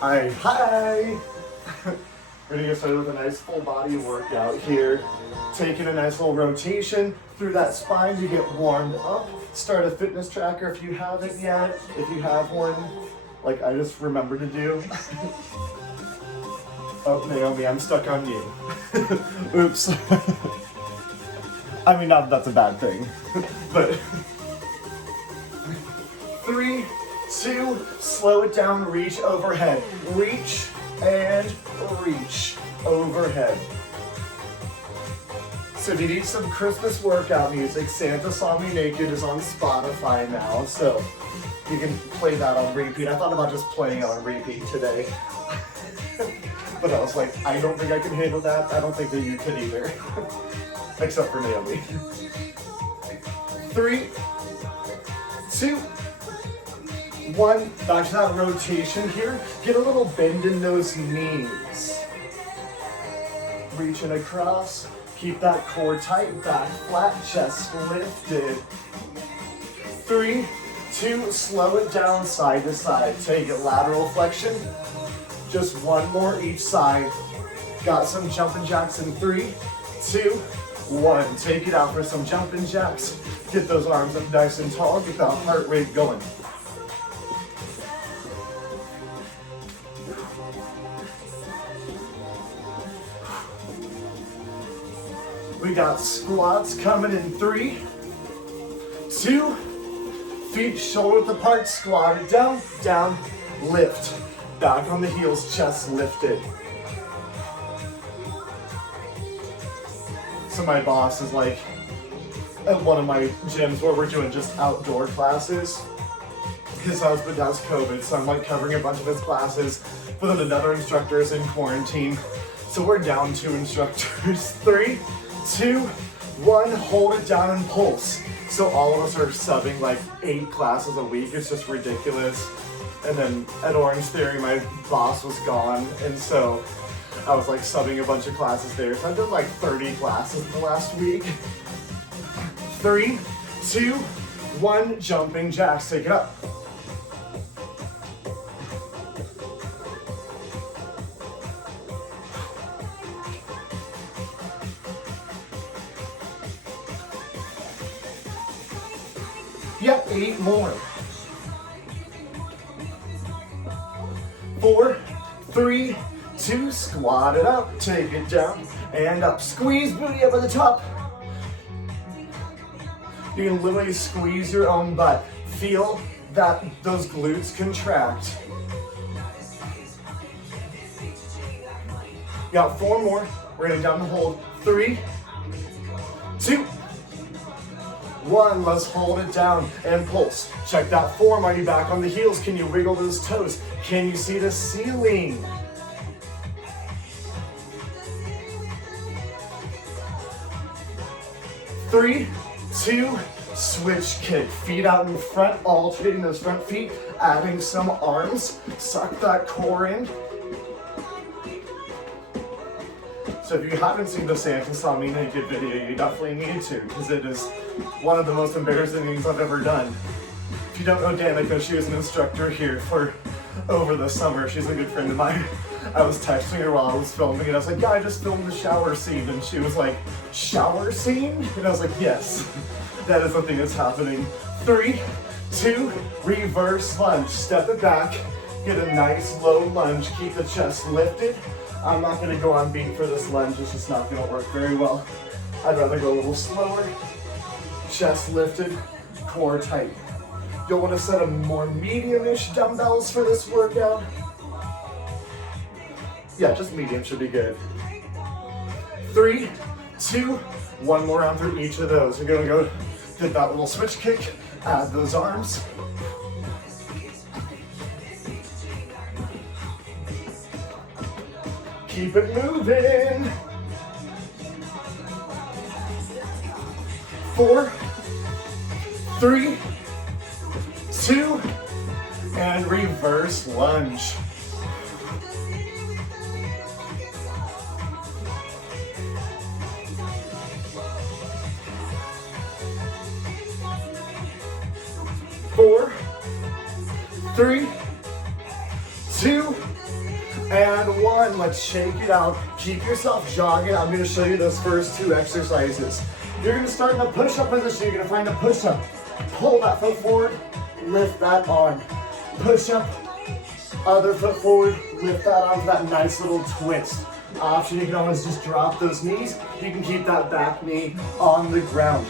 Hi! We're gonna get started with a nice full body workout here. Taking a nice little rotation through that spine to get warmed up. Start a fitness tracker if you haven't yet. If you have one, like I just remembered to do. Oh, Naomi, I'm stuck on you. Oops. I mean, not that that's a bad thing, but 3, 2, slow it down, reach overhead. Reach and reach overhead. So if you need some Christmas workout music, Santa Saw Me Naked is on Spotify now, so you can play that on repeat. I thought about just playing it on repeat today. But I was like, I don't think I can handle that. I don't think that you could either. Except for Naomi. 3, 2, 1. Back to that rotation here. Get a little bend in those knees. Reaching across. Keep that core tight, back flat, chest lifted. 3, 2, slow it down side to side. Take it lateral flexion. Just one more each side. Got some jumping jacks in 3, 2, 1. Take it out for some jumping jacks. Get those arms up nice and tall. Get that heart rate going. We got squats coming in 3, 2, feet shoulder width apart, squat it down, down, lift. Back on the heels, chest lifted. So my boss is like, at one of my gyms where we're doing just outdoor classes, his husband has COVID, so I'm like covering a bunch of his classes, but then another instructor is in quarantine. So we're down 2 instructors. 3, 2, 1, hold it down and pulse. So all of us are subbing like 8 classes a week. It's just ridiculous. And then at Orange Theory, my boss was gone, and so I was like subbing a bunch of classes there. So I did like 30 classes in the last week. 3, 2, 1, jumping jacks. Take it up. Yep, 8 more. 4, 3, 2, squat it up, take it down, and up. Squeeze booty up at the top. You can literally squeeze your own butt. Feel that those glutes contract. Got 4 more. We're gonna down the hold. 3, 2, 1, let's hold it down and pulse. Check that form. Are you back on the heels? Can you wiggle those toes? Can you see the ceiling? Three, 2, switch kick. Feet out in front, alternating those front feet, adding some arms. Suck that core in. So if you haven't seen the Santa Saw Me Naked video, you definitely need to, because it is one of the most embarrassing things I've ever done. If you don't know Danica, she was an instructor here for over the summer. She's a good friend of mine. I was texting her while I was filming, and I was like, yeah, I just filmed the shower scene. And she was like, shower scene? And I was like, yes, that is the thing that's happening. 3, 2, reverse lunge. Step it back, get a nice low lunge, keep the chest lifted. I'm not gonna go on beat for this lunge, it's just not gonna work very well. I'd rather go a little slower. Chest lifted, core tight. You'll wanna set a more medium-ish dumbbells for this workout. Yeah, just medium should be good. 3, 2, 1 more round through each of those. You're gonna go get that little switch kick, add those arms. Keep it moving. 4, 3, 2, and reverse lunge. Four, 3, 2, and 1. Let's shake it out. Keep yourself jogging. I'm gonna show you those first 2 exercises. You're gonna start in the push-up position. You're gonna find a push-up. Pull that foot forward, lift that arm. Push-up, other foot forward, lift that arm for that nice little twist. Option, you can always just drop those knees. You can keep that back knee on the ground.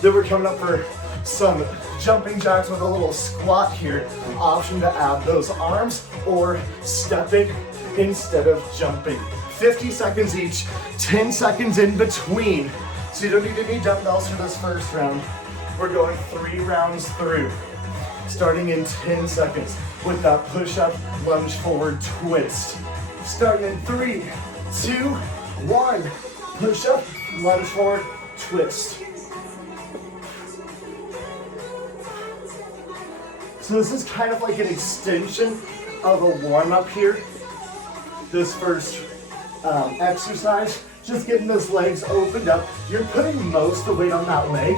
Then we're coming up for some jumping jacks with a little squat here. Option to add those arms or stepping instead of jumping. 50 seconds each, 10 seconds in between. So you don't need any dumbbells for this first round. We're going 3 rounds through, starting in 10 seconds with that push-up, lunge forward, twist. Starting in 3, 2, 1. Push-up, lunge forward, twist. So this is kind of like an extension of a warm-up here. This first exercise, just getting those legs opened up. You're putting most of the weight on that leg.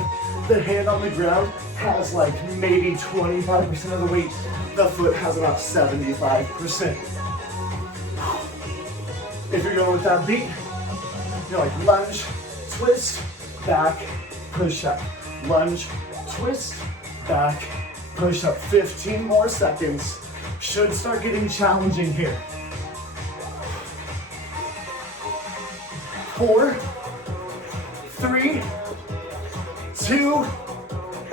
The hand on the ground has like maybe 25% of the weight. The foot has about 75%. If you're going with that beat, you're like lunge, twist, back, push up. Lunge, twist, back, push up. 15 more seconds. Should start getting challenging here. 4, 3, 2,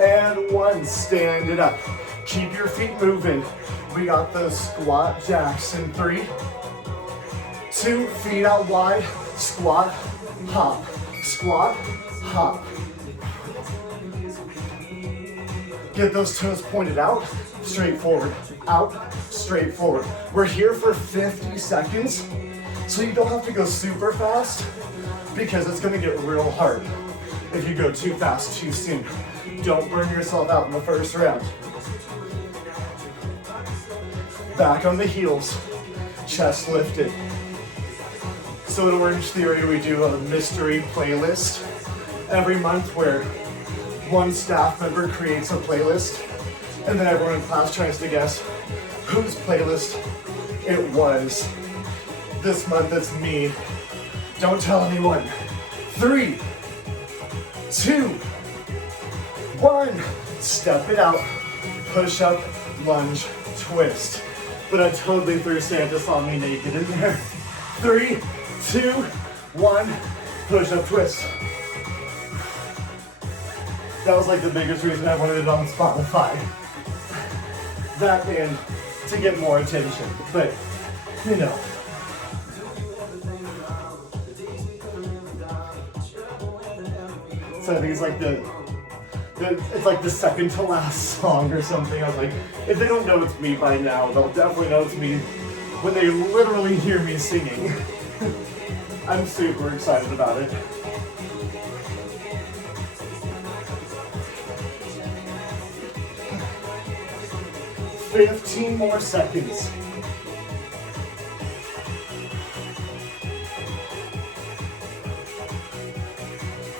and 1. Stand it up. Keep your feet moving. We got those squat jacks in 3, 2, feet out wide, squat, hop, squat, hop. Get those toes pointed out, straight forward, out, straight forward. We're here for 50 seconds, so you don't have to go super fast because it's gonna get real hard if you go too fast too soon. Don't burn yourself out in the first round. Back on the heels, chest lifted. So at Orange Theory, we do a mystery playlist every month where one staff member creates a playlist and then everyone in class tries to guess whose playlist it was. This month it's me. Don't tell anyone. 3, 2, 1. Step it out. Push up, lunge, twist. But I totally threw Santa saw me naked in there. 3, 2, 1. Push up, twist. That was like the biggest reason I wanted it on Spotify. That and to get more attention, but you know. So I think it's like it's like the second to last song or something. I was like, if they don't know it's me by now, they'll definitely know it's me when they literally hear me singing. I'm super excited about it. $15 more seconds.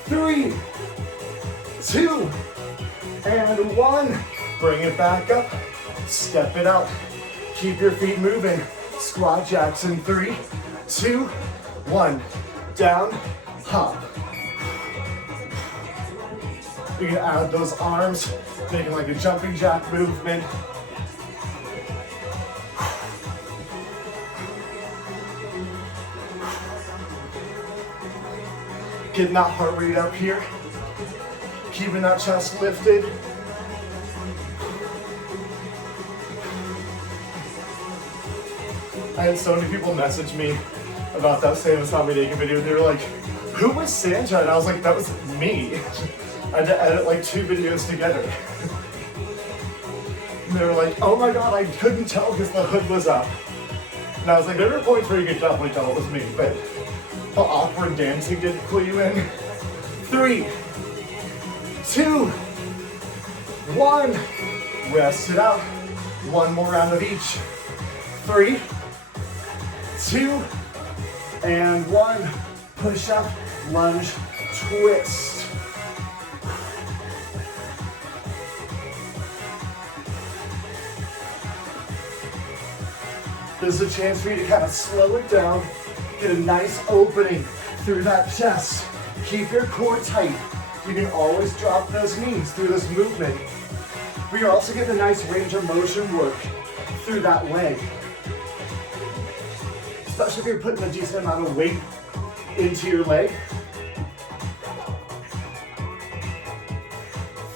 3, 2, and 1. Bring it back up. Step it out. Keep your feet moving. Squat jacks in 3, 2, 1. Down, hop. You can add those arms, making like a jumping jack movement. Getting that heart rate up here. Keeping that chest lifted. I had so many people message me about that Santa Saw Me Naked video. They were like, who was Santa? And I was like, that was me. I had to edit like 2 videos together. And they were like, oh my God, I couldn't tell because the hood was up. And I was like, there were points where you could definitely tell it was me, but the awkward dancing didn't clue you in. 3, 2, 1. Rest it out. 1 more round of each. 3, 2, and 1. Push up, lunge, twist. This is a chance for you to kind of slow it down, get a nice opening through that chest. Keep your core tight. You can always drop those knees through this movement. But you're also getting a nice range of motion work through that leg. Especially if you're putting a decent amount of weight into your leg.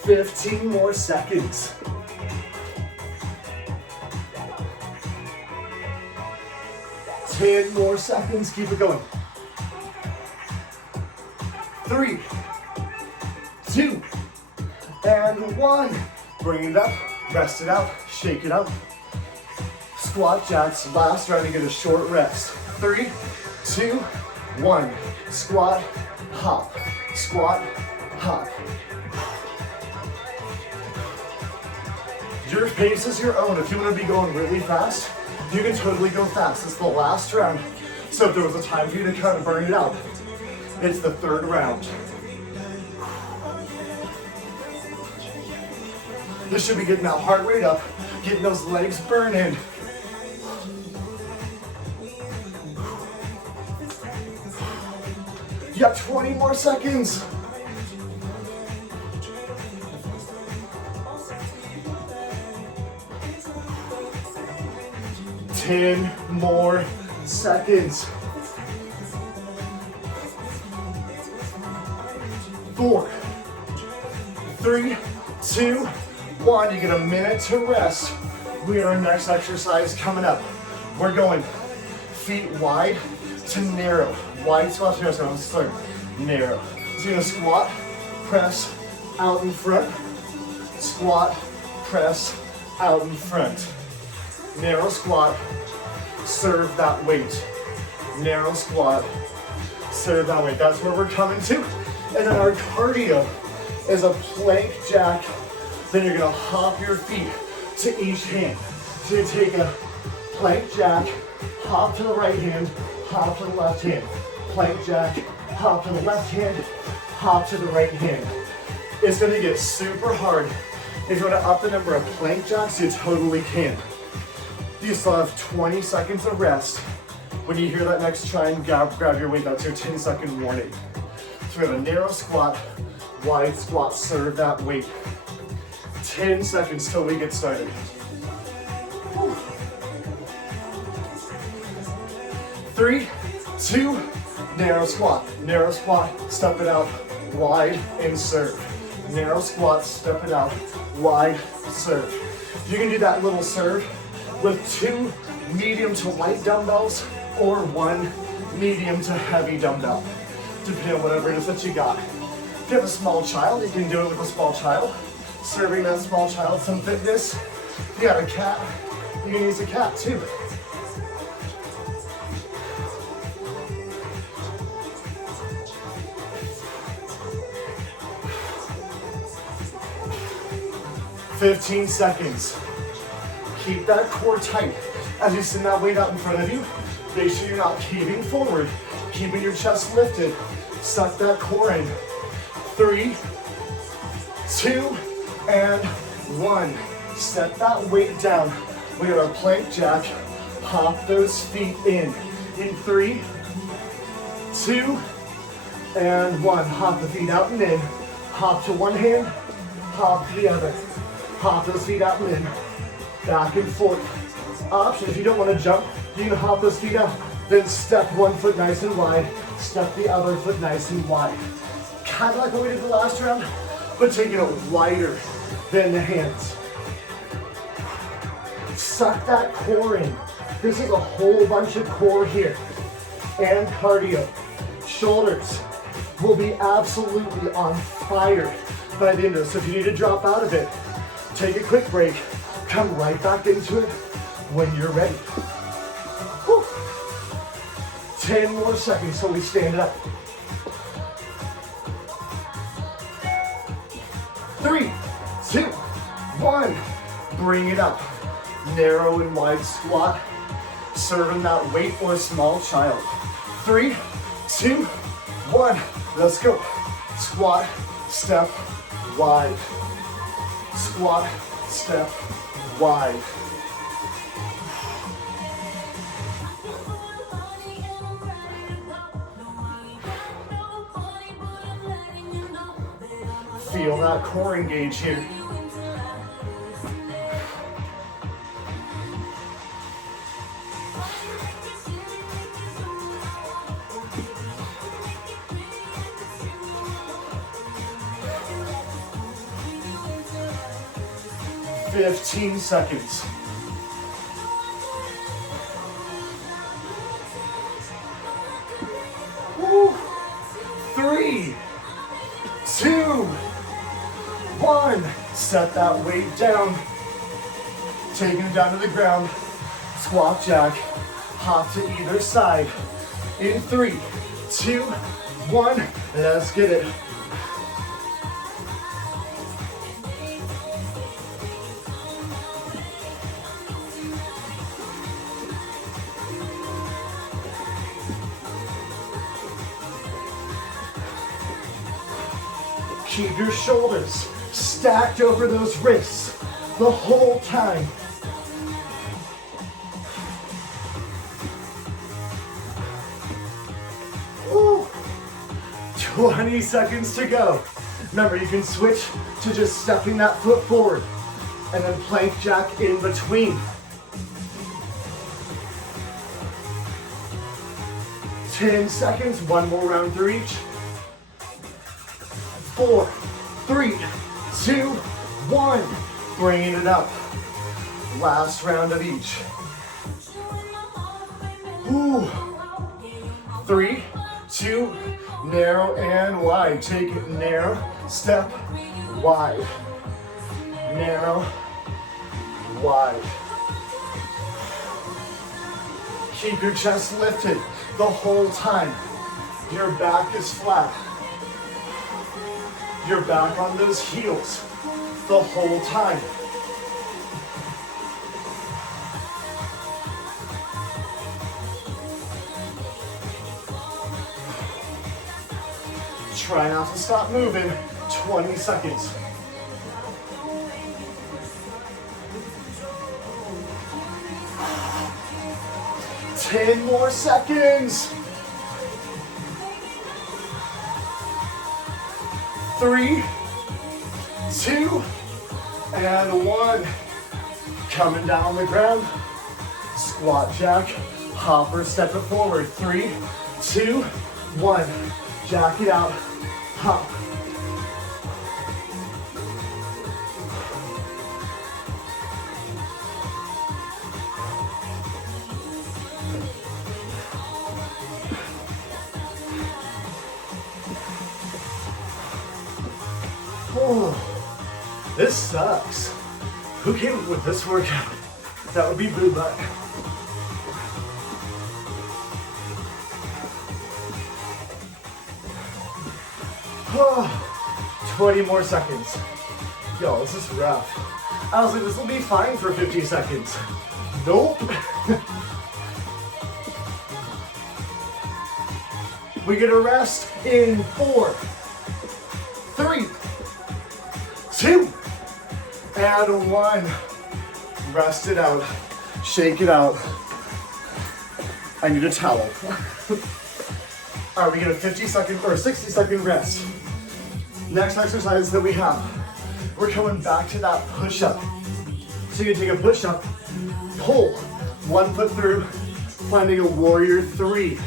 15 more seconds. Ten more seconds, keep it going. 3, 2, and 1. Bring it up, rest it out, shake it up. Squat jacks, last round to get a short rest. 3, 2, 1. Squat, hop, squat, hop. Your pace is your own. If you want to be going really fast, you can totally go fast. It's the last round. So if there was a time for you to kind of burn it out, it's the third round. This should be getting that heart rate up, getting those legs burning. You got 20 more seconds. Ten more seconds. 4, 3, 2, 1. You get a minute to rest. We have our next exercise coming up. We're going feet wide to narrow. Wide squat, narrow. So you're gonna squat, press, out in front. Squat, press, out in front. Narrow squat, serve that weight. Narrow squat, serve that weight. That's where we're coming to. And then our cardio is a plank jack. Then you're gonna hop your feet to each hand. So you take a plank jack, hop to the right hand, hop to the left hand. Plank jack, hop to the left hand, hop to the right hand. It's gonna get super hard. If you wanna up the number of plank jacks, you totally can. You still have 20 seconds of rest. When you hear that next try and grab your weight, that's your 10-second warning. So we have a narrow squat, wide squat, serve that weight. 10 seconds till we get started. Whew. 3, 2, narrow squat, step it out, wide and serve. Narrow squat, step it out, wide, serve. You can do that little serve with 2 medium to light dumbbells or 1 medium to heavy dumbbell, depending on whatever it is that you got. If you have a small child, you can do it with a small child, serving that small child some fitness. If you got a cat, you can use a cat too. "15 seconds. Keep that core tight. As you send that weight out in front of you, make sure you're not caving forward, keeping your chest lifted. Suck that core in. 3, 2, and 1. Set that weight down. We got our plank jack. Hop those feet in. In 3, 2, and 1. Hop the feet out and in. Hop to one hand, hop to the other. Hop those feet out and in. Back and forth. Option, if you don't want to jump, you can hop those feet out. Then step one foot nice and wide. Step the other foot nice and wide. Kind of like what we did the last round, but taking it wider than the hands. Suck that core in. This is a whole bunch of core here. And cardio. Shoulders will be absolutely on fire by the end of this. So if you need to drop out of it, take a quick break. Come right back into it when you're ready. Whew. 10 more seconds till we stand up. 3, 2, 1. Bring it up. Narrow and wide squat. Serving that weight or small child. 3, 2, 1. Let's go. Squat, step, wide. Squat, step, wide. Feel that core engage here. Fifteen seconds. Woo. 3, 2, 1. Set that weight down. Taking it down to the ground. Squat jack. Hop to either side. In 3, 2, 1. Let's get it. Keep your shoulders stacked over those wrists the whole time. Ooh. 20 seconds to go. Remember, you can switch to just stepping that foot forward and then plank jack in between. 10 seconds, one more round through each. 4, 3, 2, 1. Bringing it up. Last round of each. Ooh. 3, 2, narrow and wide. Take it narrow, step, wide. Narrow, wide. Keep your chest lifted the whole time. Your back is flat. You're back on those heels the whole time. Try not to stop moving. 20 seconds. Ten more seconds. 3, 2, and 1. Coming down on the ground. Squat jack, hopper, step it forward. 3, 2, 1. Jack it out, hop. Oh, this sucks. Who came up with this workout? That would be boobutt. Oh, 20 more seconds. Yo, this is rough. I was like, this will be fine for 50 seconds. Nope. We get a rest in 4, 3, 2, and 1. Rest it out. Shake it out. I need a towel. All right, we get a 50-second or 60-second rest. Next exercise that we have, we're coming back to that push-up. So you take a push-up, pull 1 foot through, finding a warrior 3.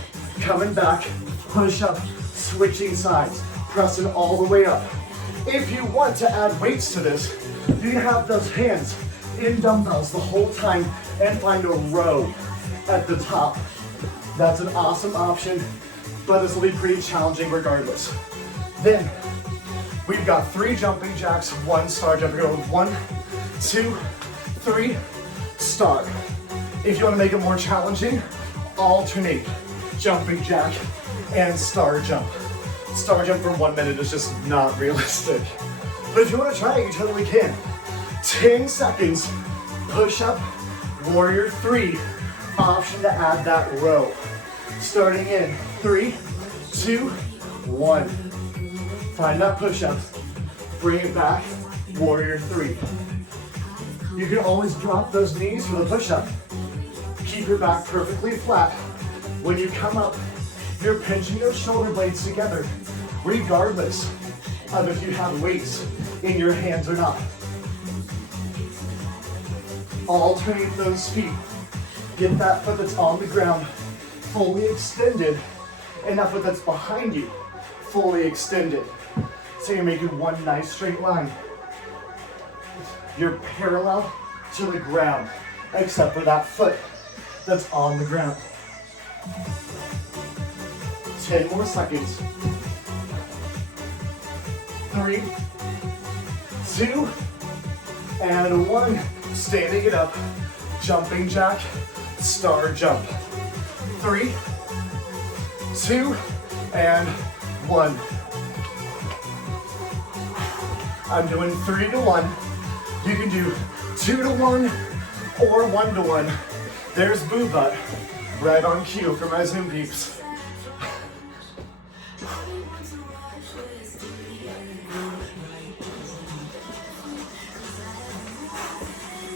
Coming back, push-up, switching sides, pressing all the way up. If you want to add weights to this, you can have those hands in dumbbells the whole time and find a row at the top. That's an awesome option, but this will be pretty challenging regardless. Then, we've got 3 jumping jacks, 1 star jump. We're going 1, 2, 3, star. If you want to make it more challenging, alternate jumping jack and star jump. Star jump for 1 minute is just not realistic. But if you want to try it, you totally can. 10 seconds, push up, warrior 3, option to add that row. Starting in 3, 2, 1. Find that push up, bring it back, warrior 3. You can always drop those knees for the push up. Keep your back perfectly flat. When you come up, you're pinching those shoulder blades together. Regardless, of if you have weights in your hands or not. Alternate those feet. Get that foot that's on the ground fully extended, and that foot that's behind you fully extended. So you're making one nice straight line. You're parallel to the ground, except for that foot that's on the ground. 10 more seconds. 3, 2, and 1. Standing it up, jumping jack, star jump. 3, 2, and 1. I'm doing 3 to 1. You can do 2 to 1 or 1 to 1. There's boo butt, right on cue for my Zoom peeps.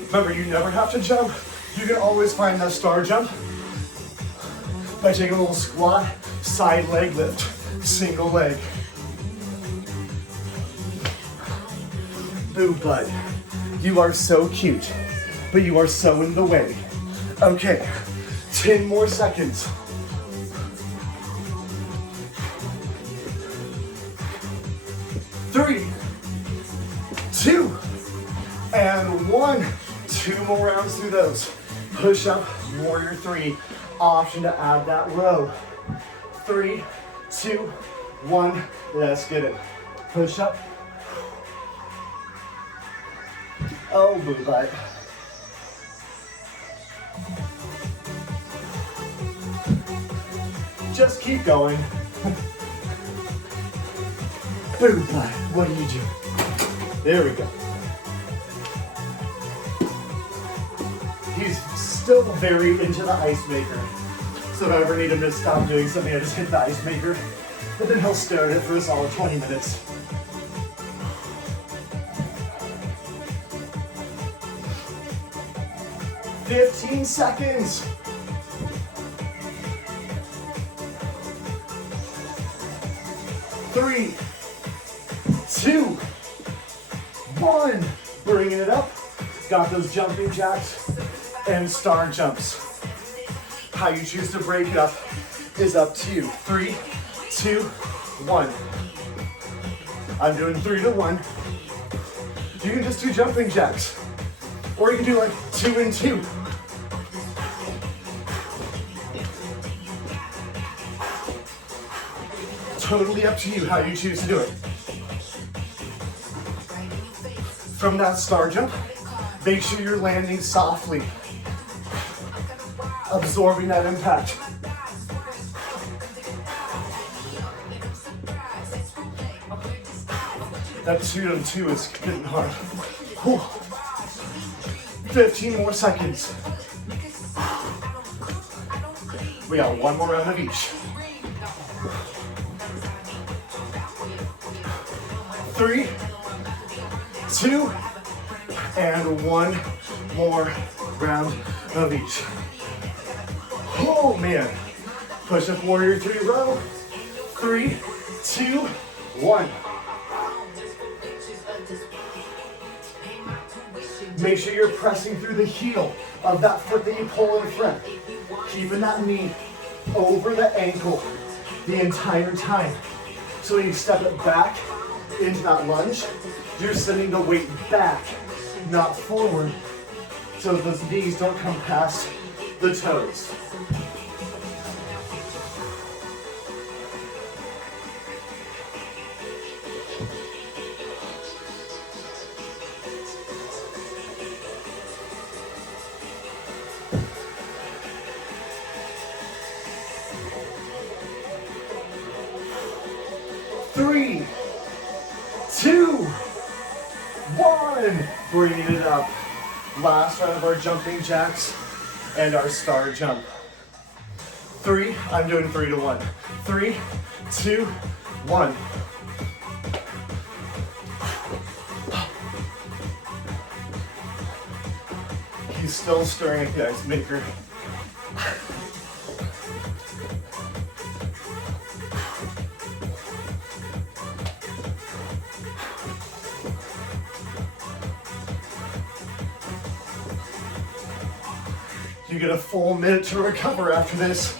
Remember, you never have to jump. You can always find that star jump by taking a little squat, side leg lift, single leg. Boo butt, you are so cute, but you are so in the way. Okay, 10 more seconds. 3, 2, and 1. 2 more rounds through those. Push up, warrior 3. Option to add that row. 3, 2, 1. Let's get it. Push up. Oh, boo butt. Just keep going. Boo butt, what do you do? There we go. He's still very into the ice maker. So if I ever need him to stop doing something, I just hit the ice maker. But then he'll stare at it for a solid 20 minutes. "15 seconds. 3, 2, 1. Bringing it up. Got those jumping jacks and star jumps. How you choose to break it up is up to you. 3, 2, 1. I'm doing 3 to 1. You can just do jumping jacks. Or you can do like 2 and 2. Totally up to you how you choose to do it. From that star jump, make sure you're landing softly, absorbing that impact. That 2 and 2 is getting hard. Whew. 15 more seconds. We got 1 more round of each. 3, 2, and 1 more round of each. Oh man. Push up warrior 3 row. 3, 2, 1. Make sure you're pressing through the heel of that foot that you pull in front. Keeping that knee over the ankle the entire time. So when you step it back into that lunge, you're sending the weight back, not forward, so those knees don't come past the toes. Three, 2, 1. Bringing it up. Last round of our jumping jacks and our star jump. 3, I'm doing 3 to 1. 3, 2, 1. He's still staring at the ice maker. You get a full minute to recover after this.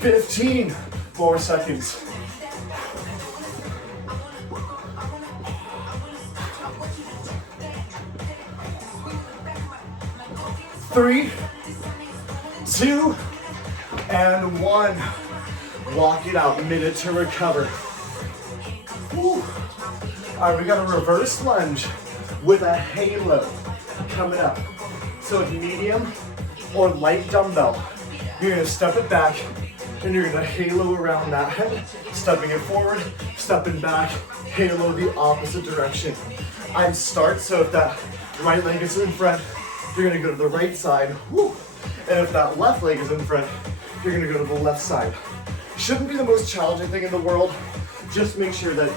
15 more seconds. 3, 2, and 1. Walk it out, minute to recover. Whew. All right, we got a reverse lunge with a halo coming up. So with medium or light dumbbell, you're gonna step it back and you're gonna halo around that head, stepping it forward, stepping back, halo the opposite direction. I'd start, so if that right leg is in front, you're gonna go to the right side, whew. And if that left leg is in front, you're gonna go to the left side. Shouldn't be the most challenging thing in the world. Just make sure that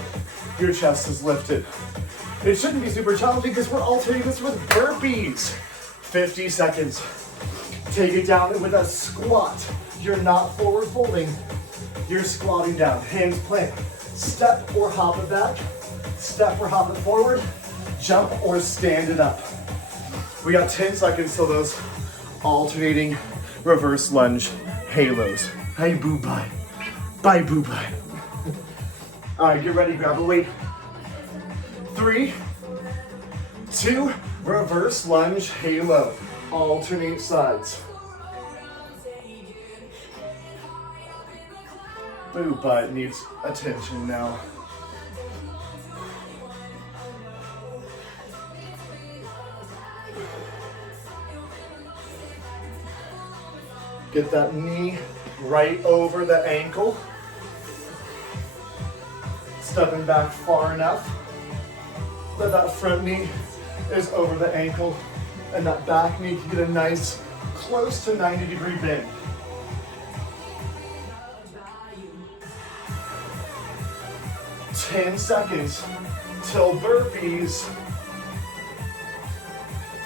your chest is lifted. It shouldn't be super challenging because we're alternating this with burpees. 50 seconds. Take it down with a squat. You're not forward folding. You're squatting down. Hands plant. Step or hop it back. Step or hop it forward. Jump or stand it up. We got 10 seconds till those alternating reverse lunge halos. Hey, boobutt. Bye, boobutt. All right, get ready, grab a weight. 3, 2, reverse lunge halo. Alternate sides. Boobutt needs attention now. Get that knee right over the ankle. Stepping back far enough that front knee is over the ankle and that back knee can get a nice close to 90-degree bend. Ten seconds till burpees.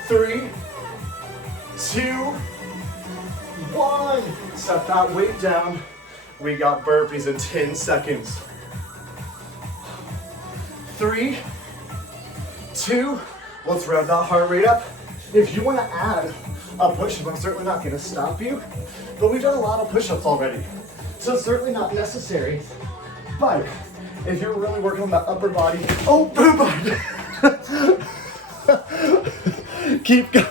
3, 2, 1. Set that weight down. We got burpees in 10 seconds. 3, 2, let's rev that heart rate up. If you want to add a push-up, I'm certainly not going to stop you, but we've done a lot of push-ups already, so it's certainly not necessary. But if you're really working on that upper body, oh, boobutt! Keep going.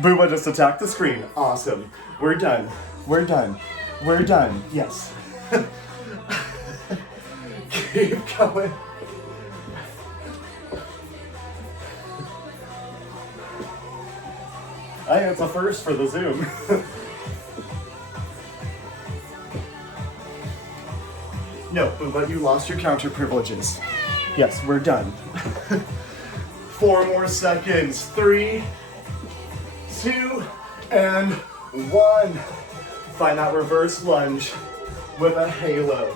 Boobutt just attacked the screen. Awesome. We're done. We're done. We're done. Yes. Keep going. I think it's a first for the Zoom. No, but you lost your counter privileges. Yes, we're done. 4 more seconds. 3, 2, and 1. Find that reverse lunge with a halo.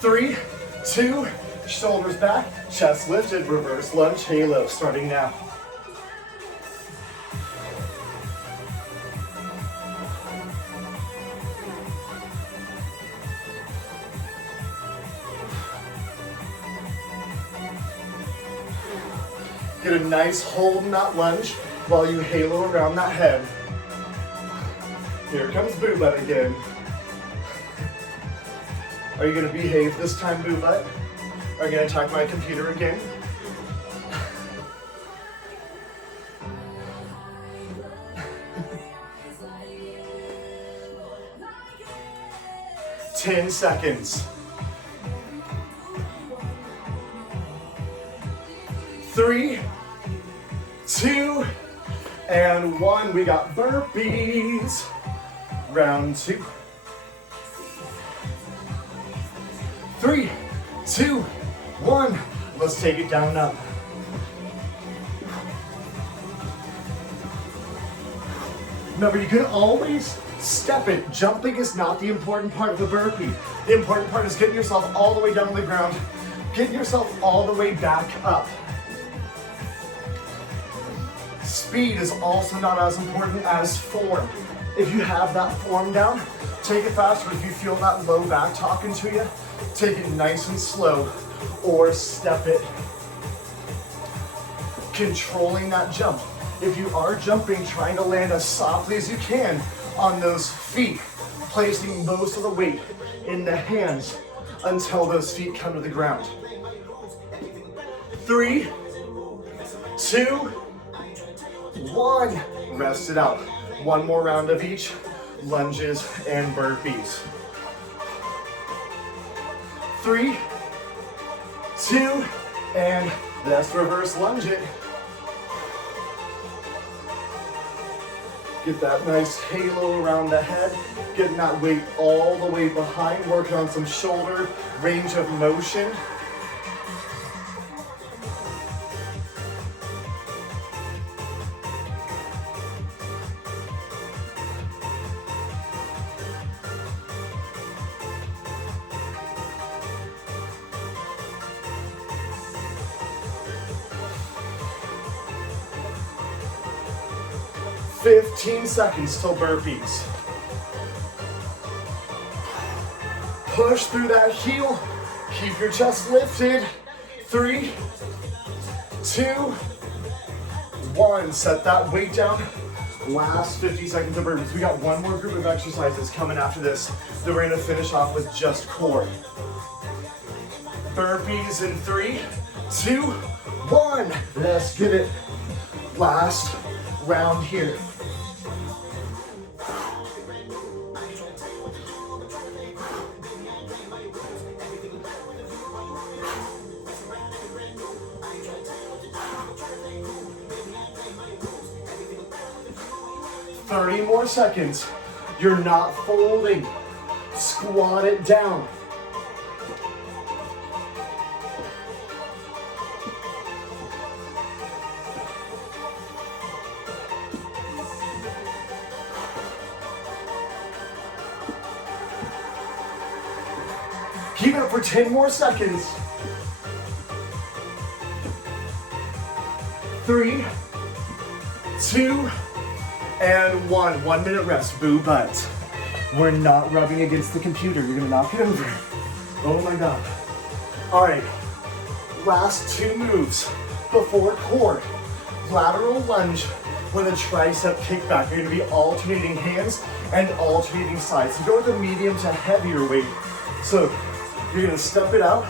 3, 2, shoulders back, chest lifted, reverse lunge, halo, starting now. Get a nice hold in that lunge while you halo around that head. Here comes boobutt again. Are you gonna behave this time, boobutt? Are you gonna attack my computer again? Ten seconds. 3, 2, and 1. We got burpees. Round 2. 3, 2, 1. Let's take it down and up. Remember, you can always step it. Jumping is not the important part of the burpee. The important part is getting yourself all the way down on the ground, getting yourself all the way back up. Speed is also not as important as form. If you have that form down, take it faster. If you feel that low back talking to you, take it nice and slow or step it. Controlling that jump. If you are jumping, trying to land as softly as you can on those feet, placing most of the weight in the hands until those feet come to the ground. 3, 2, 1. Rest it out. One more round of each. Lunges and burpees. 3, 2, and let's reverse lunge it. Get that nice halo around the head, getting that weight all the way behind, working on some shoulder range of motion. "15 seconds till burpees." Push through that heel. Keep your chest lifted. 3, 2, 1. Set that weight down. Last 50 seconds of burpees. We got one more group of exercises coming after this that we're gonna finish off with just core. Burpees in 3, 2, 1. Let's get it. Last round here. "30 more seconds. You're not folding. Squat it down. Keep it up for 10 more seconds. 3, 2, and 1. 1 minute rest. Boo butt. We're not rubbing against the computer. You're gonna knock it over. Oh my God. All right. Last 2 moves before core. Lateral lunge with a tricep kickback. You're gonna be alternating hands and alternating sides. So go with a medium to heavier weight. So you're gonna step it out,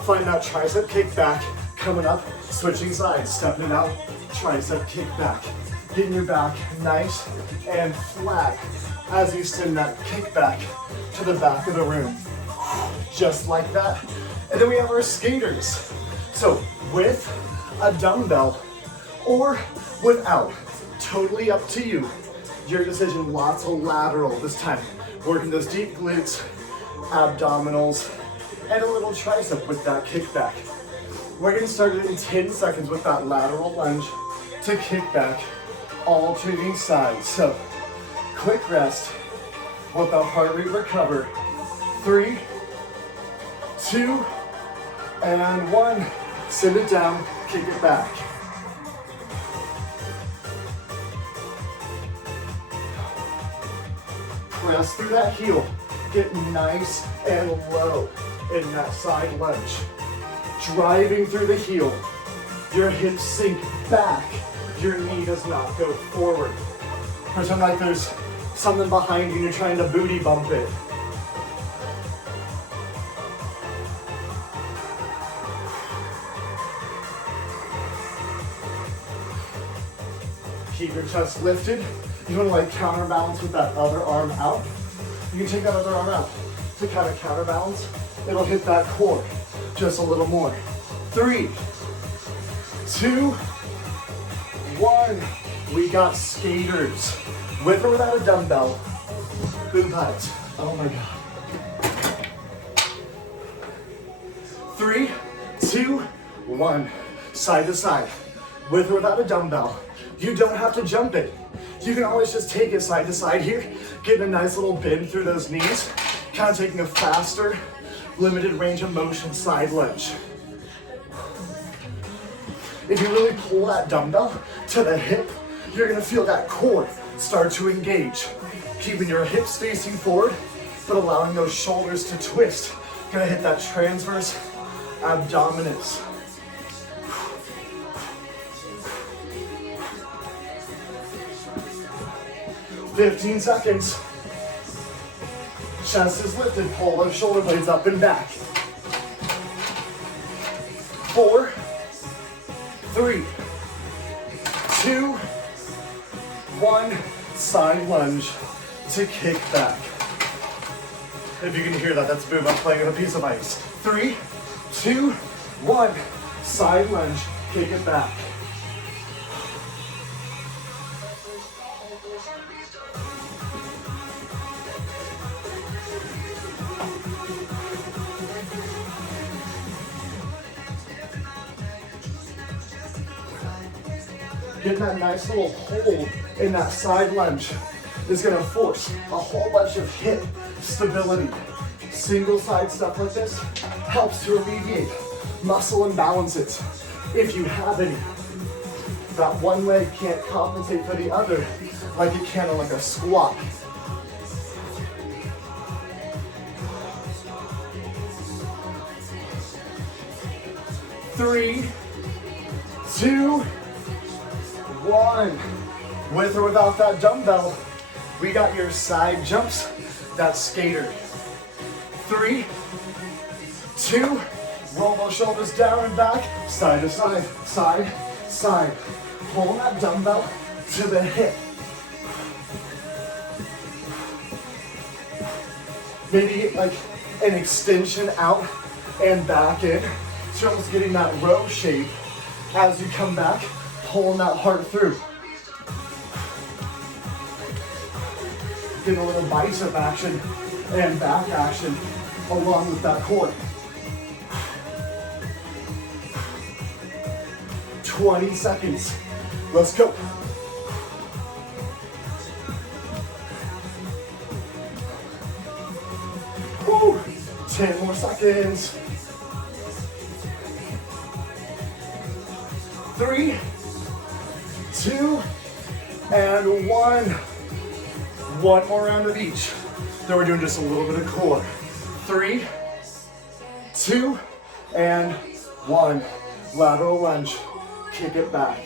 find that tricep kickback, coming up, switching sides, stepping it out, tricep kickback. Getting your back nice and flat as you send that kickback to the back of the room. Just like that. And then we have our skaters. So with a dumbbell or without, totally up to you. Your decision. Lots of lateral this time. Working those deep glutes, abdominals, and a little tricep with that kickback. We're gonna start it in 10 seconds with that lateral lunge to kickback, alternating sides. So quick rest, let the heart rate recover. 3, 2, and 1. Send it down, kick it back. Press through that heel. Get nice and low in that side lunge. Driving through the heel. Your hips sink back. Your knee does not go forward. Pretend like there's something behind you and you're trying to booty bump it. Keep your chest lifted. You want to like counterbalance with that other arm out. You can take that other arm out to kind of counterbalance. It'll hit that core just a little more. 3, 2, 1. We got skaters. With or without a dumbbell. boobutt. Oh my God. 3, 2, 1. Side to side. With or without a dumbbell. You don't have to jump it. You can always just take it side to side here, getting a nice little bend through those knees, kind of taking a faster, limited range of motion side lunge. If you really pull that dumbbell to the hip, you're gonna feel that core start to engage. Keeping your hips facing forward, but allowing those shoulders to twist. Gonna hit that transverse abdominis. "15 seconds. Chest is lifted, pull those shoulder blades up and back. 4, 3, 2, 1, side lunge to kick back. If you can hear that, that's boobutt playing with a piece of ice. 3, 2, 1, side lunge, kick it back. Getting that nice little hold in that side lunge is gonna force a whole bunch of hip stability. Single side stuff like this helps to alleviate muscle imbalances. If you have any, that one leg can't compensate for the other like it can on like a squat. Three, two, one. With or without that dumbbell, we got your side jumps, that's skater. 3, 2, roll those shoulders down and back, side to side, side, side. Pull that dumbbell to the hip. Maybe get like an extension out and back in. So you're almost getting that row shape as you come back, pulling that heart through. Getting a little bicep action and back action along with that core. 20 seconds. Let's go. Woo. 10 more seconds. 3, 2, and 1. One more round of each. Then we're doing just a little bit of core. 3, 2, and 1. Lateral lunge. Kick it back.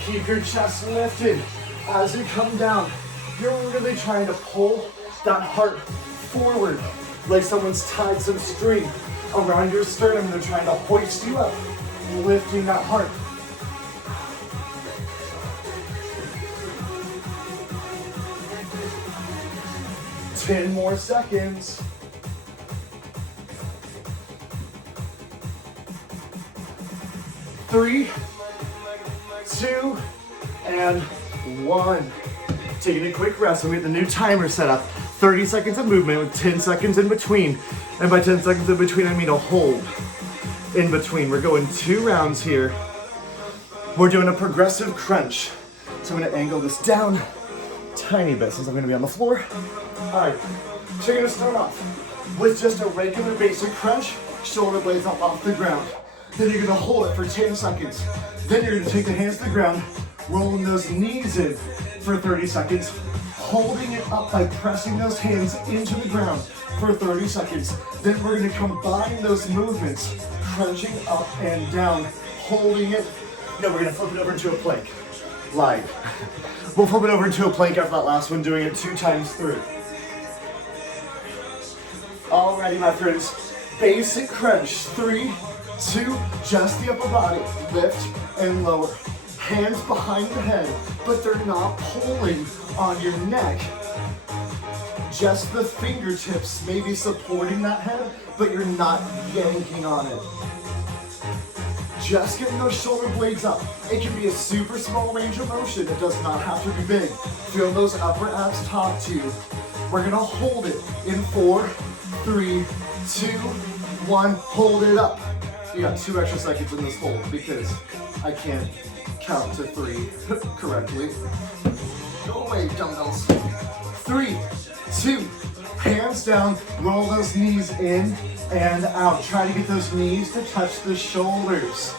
Keep your chest lifted as you come down. You're really trying to pull that heart forward like someone's tied some string around your sternum. They're trying to hoist you up, lifting that heart. Ten more seconds. 3, 2, and 1. Taking a quick rest, and we have the new timer set up. 30 seconds of movement with 10 seconds in between. And by 10 seconds in between, I mean a hold in between. We're going 2 rounds here. We're doing a progressive crunch. So I'm gonna angle this down tiny bit since I'm gonna be on the floor. All right, so you're gonna start off with just a regular basic crunch, shoulder blades up off the ground. Then you're gonna hold it for 10 seconds. Then you're gonna take the hands to the ground, rolling those knees in for 30 seconds, holding it up by pressing those hands into the ground for 30 seconds. Then we're gonna combine those movements, crunching up and down, holding it. No, we're gonna flip it over into a plank, live. We'll flip it over into a plank after that last one, doing it 2 times through. Alrighty, my friends, basic crunch, 3, 2, just the upper body, lift and lower. Hands behind the head, but they're not pulling on your neck. Just the fingertips maybe supporting that head, but you're not yanking on it. Just getting those shoulder blades up. It can be a super small range of motion. It does not have to be big. Feel those upper abs talk to you. We're gonna hold it in 4, 3, 2, 1. Hold it up. You got 2 extra seconds in this hold because I can't count to 3 correctly. go away, dumbbells. 3, 2, hands down, roll those knees in and out. Try to get those knees to touch the shoulders.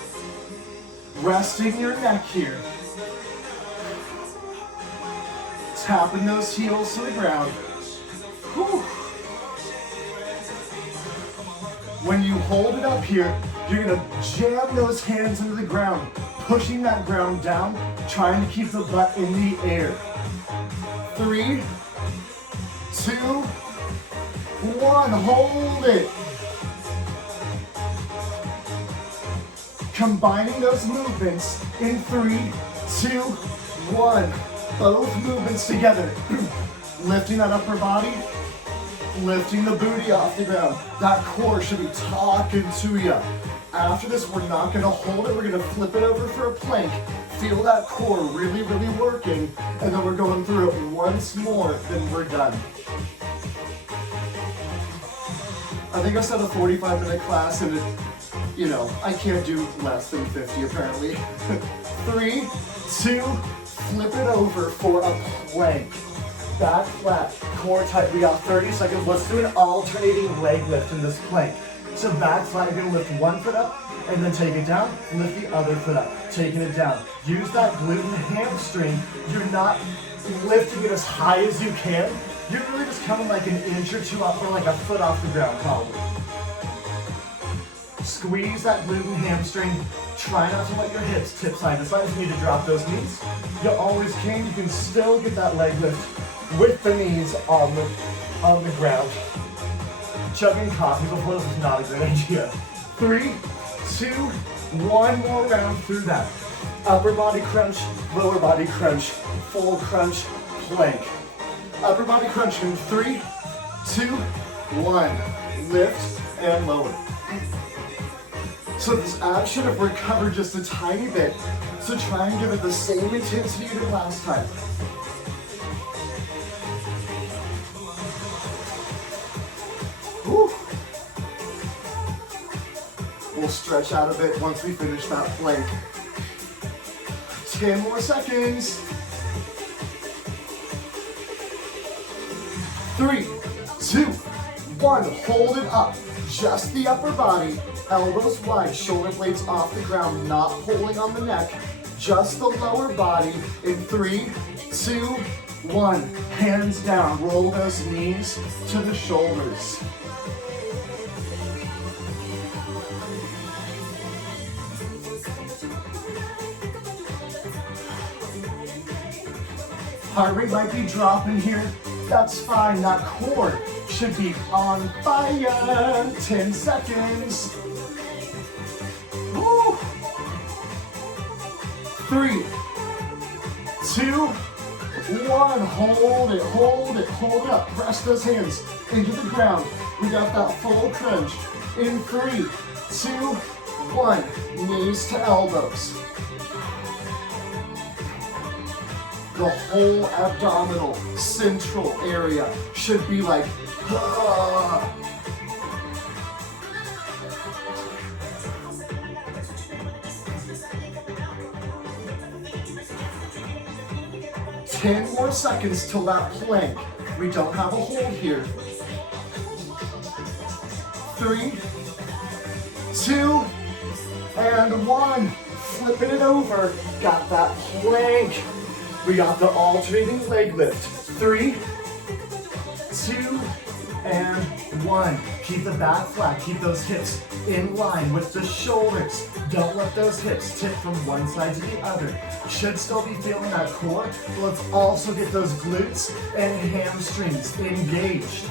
Resting your neck here. Tapping those heels to the ground. Whew. When you hold it up here, you're gonna jam those hands into the ground, pushing that ground down, trying to keep the butt in the air. 3, 2, 1, hold it. Combining those movements in 3, 2, 1. Both movements together. Lifting that upper body, lifting the booty off the ground. That core should be talking to you. After this, we're not gonna hold it. We're gonna flip it over for a plank. Feel that core really, really working. And then we're going through it once more, then we're done. I think I said a 45-minute class, and you know, I can't do less than 50 apparently. 3, 2, flip it over for a plank. Back flat, core tight. We got 30 seconds. Let's do an alternating leg lift in this plank. So back flat, you're gonna lift one foot up and then take it down, lift the other foot up, taking it down. Use that glute and hamstring. You're not lifting it as high as you can. You're really just coming like an inch or two up, or like a foot off the ground probably. Squeeze that glute and hamstring. Try not to let your hips tip side to side. If you need to drop those knees, you always can. You can still get that leg lift with the knees on the ground. Chugging coffee before this is not a good idea. 3, 2, 1 more round through that. Upper body crunch, lower body crunch, full crunch, plank. Upper body crunch in 3, 2, 1. Lift and lower. So this ab should have recovered just a tiny bit. So try and give it the same intensity you did last time. Whew. We'll stretch out a bit once we finish that plank. 10 more seconds. 3, 2, 1. Hold it up. Just the upper body. Elbows wide, shoulder blades off the ground, not pulling on the neck. Just the lower body in 3, 2, 1. Hands down. Roll those knees to the shoulders. Heart rate might be dropping here. That's fine. That core should be on fire. 10 seconds. Woo. 3, 2, 1. Hold it, hold it, hold it up. Press those hands into the ground. We got that full crunch. In 3, 2, 1. Knees to elbows. The whole abdominal central area should be like, 10 more seconds till that plank. We don't have a hold here. 3, 2, and 1. Flipping it over. Got that plank. We got the alternating leg lift. 3, 2, and 1. Keep the back flat. Keep those hips in line with the shoulders. Don't let those hips tip from one side to the other. Should still be feeling that core, but let's also get those glutes and hamstrings engaged.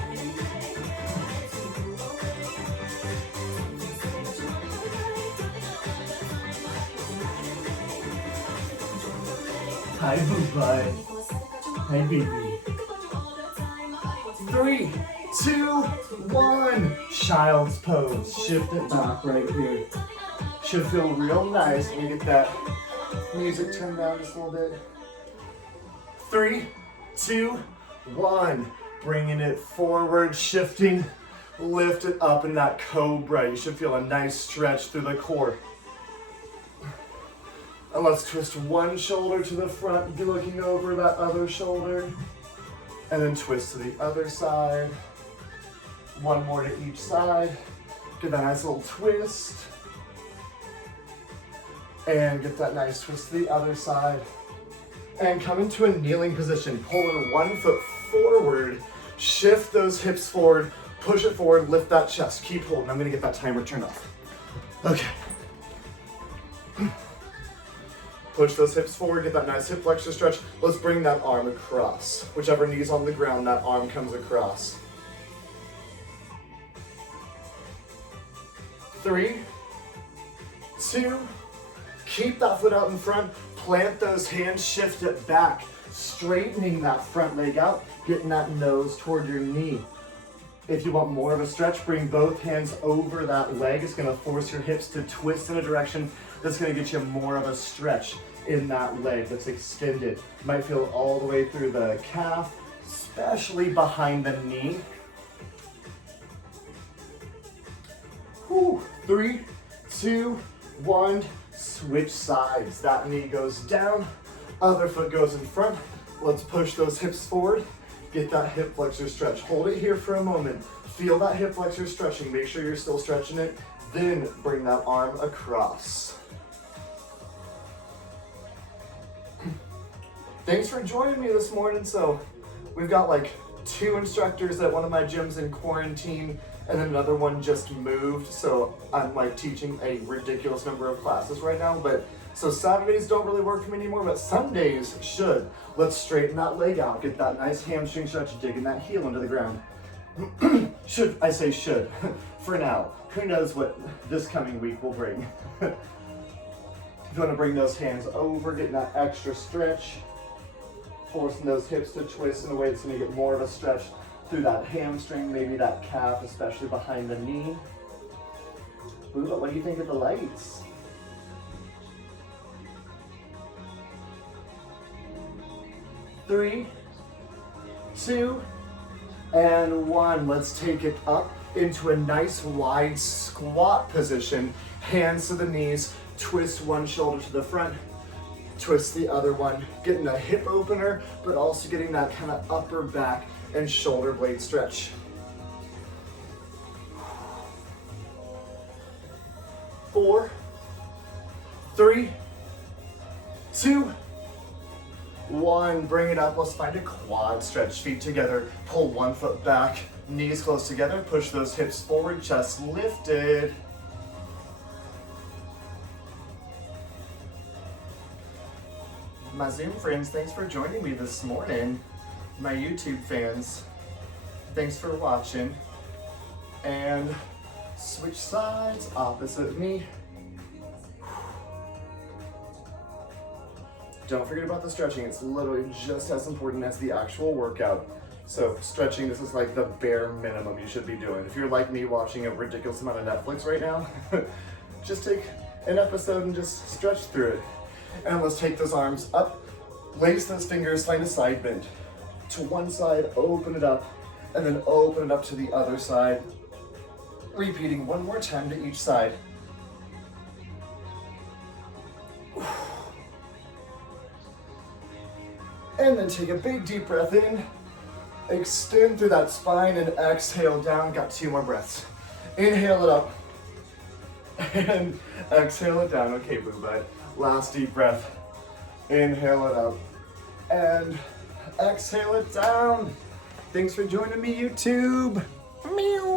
Hi, boobutt. Hey, baby. 3, 2, 1. Child's pose. Shift it back right here. Should feel real nice. Let me get that music turned down just a little bit. 3, 2, 1. Bringing it forward, shifting. Lift it up in that cobra. You should feel a nice stretch through the core. And let's twist one shoulder to the front, be looking over that other shoulder. And then twist to the other side. One more to each side. Get that nice little twist. And get that nice twist to the other side. And come into a kneeling position. Pulling one foot forward. Shift those hips forward. Push it forward. Lift that chest. Keep holding. I'm going to get that timer turned off. Okay. Push those hips forward, get that nice hip flexor stretch. Let's bring that arm across. Whichever knee's on the ground, that arm comes across. 3, 2, keep that foot out in front. Plant those hands, shift it back. Straightening that front leg out, getting that nose toward your knee. If you want more of a stretch, bring both hands over that leg. It's gonna force your hips to twist in a direction that's gonna get you more of a stretch in that leg that's extended. You might feel it all the way through the calf, especially behind the knee. Whew. 3, 2, 1, switch sides. That knee goes down, other foot goes in front. Let's push those hips forward. Get that hip flexor stretch. Hold it here for a moment. Feel that hip flexor stretching. Make sure you're still stretching it. Then bring that arm across. Thanks for joining me this morning. So we've got like 2 instructors at one of my gyms in quarantine, and then another one just moved. So I'm like teaching a ridiculous number of classes right now. But so Saturdays don't really work for me anymore, but Sundays should. Let's straighten that leg out. Get that nice hamstring stretch, digging that heel into the ground. Should, I say should, for now. Who knows what this coming week will bring. If you want to bring those hands over, getting that extra stretch, forcing those hips to twist in a way that's going to get more of a stretch through that hamstring, maybe that calf, especially behind the knee. Ooh, but what do you think of the lights? Three, 2, and 1. Let's take it up into a nice wide squat position. Hands to the knees, twist one shoulder to the front, twist the other one, getting a hip opener, but also getting that kind of upper back and shoulder blade stretch. 4, 3, 2, 1, bring it up. Let's find a quad stretch. Feet together, pull one foot back, knees close together, push those hips forward, chest lifted. My Zoom friends, thanks for joining me this morning. My YouTube fans, thanks for watching. And switch sides, opposite me. Don't forget about the stretching. It's literally just as important as the actual workout. So stretching, this is like the bare minimum you should be doing. If you're like me watching a ridiculous amount of Netflix right now, just take an episode and just stretch through it. And let's take those arms up, lace those fingers, find a side bend. To one side, open it up, and then open it up to the other side. Repeating one more time to each side. And then take a big deep breath in, extend through that spine, and exhale down. Got 2 more breaths. Inhale it up, and exhale it down. Okay, boobutt. Last deep breath. Inhale it up, and exhale it down. Thanks for joining me, YouTube. Meow.